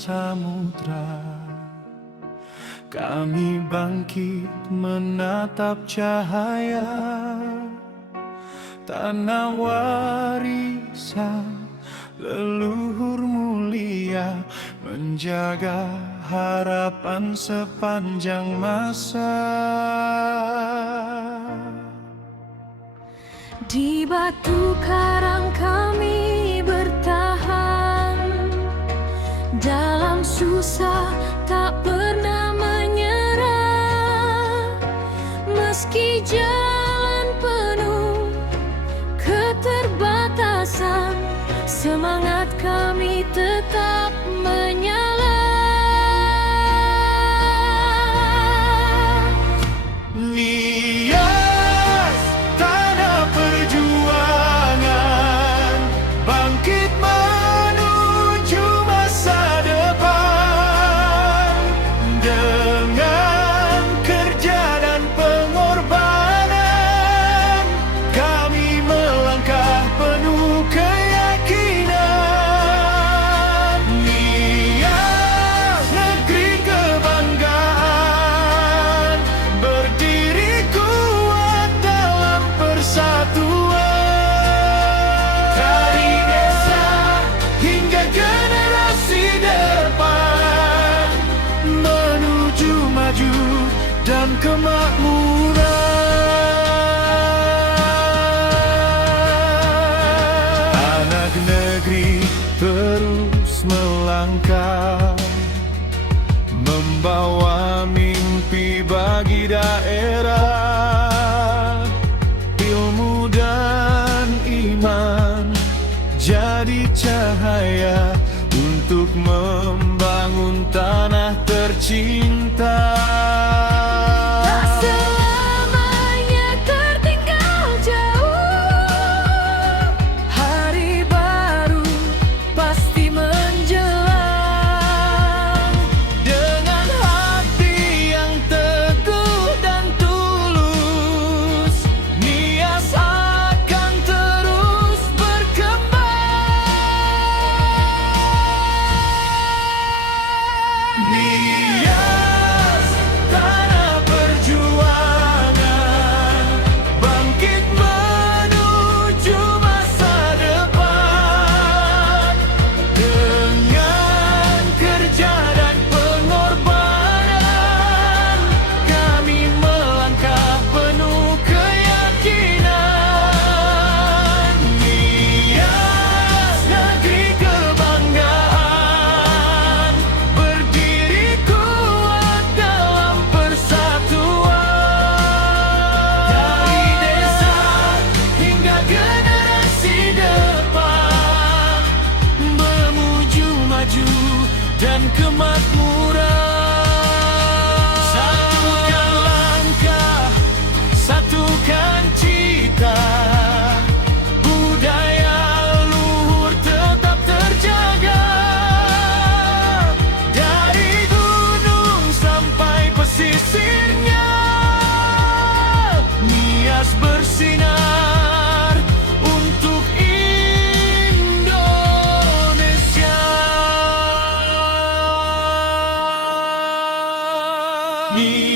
samudra. Kami bangkit menatap cahaya tanah warisan leluhur mulia, menjaga harapan sepanjang masa. Di batu karang kami bertahan, dalam susah tak pernah menyerah. Meski jalan penuh keterbatasan, semangat kami tetap menyala. Nias tanah perjuangan, bangkit menuju masa depan. Dengan kerja dan pengorbanan, kami melangkah penuh keyakinan. Nias negeri kebanggaan, berdiri kuat dalam persatuan. Dari desa hingga generasi depan, menuju maju dan kemakmuran. Anak negeri terus melangkah, membawa mimpi bagi daerah. Ilmu dan iman jadi cahaya untuk membangun tanah tercinta. Tak selamanya tertinggal jauh, hari baru pasti menjelang. Dengan hati yang teguh dan tulus, Nias akan terus berkembang. Nias tanah perjuangan, bangkit menuju masa depan. Dengan kerja dan pengorbanan, kami melangkah penuh keyakinan. Nias negeri kebanggaan, berdiri kuat dalam persatuan. Dari desa hingga generasi depan, menuju maju dan kemakmuran. Satukan langkah, satukan cita, budaya luhur tetap terjaga. Dari gunung sampai pesisirnya, Nias bersinar untuk Indonesia. Nias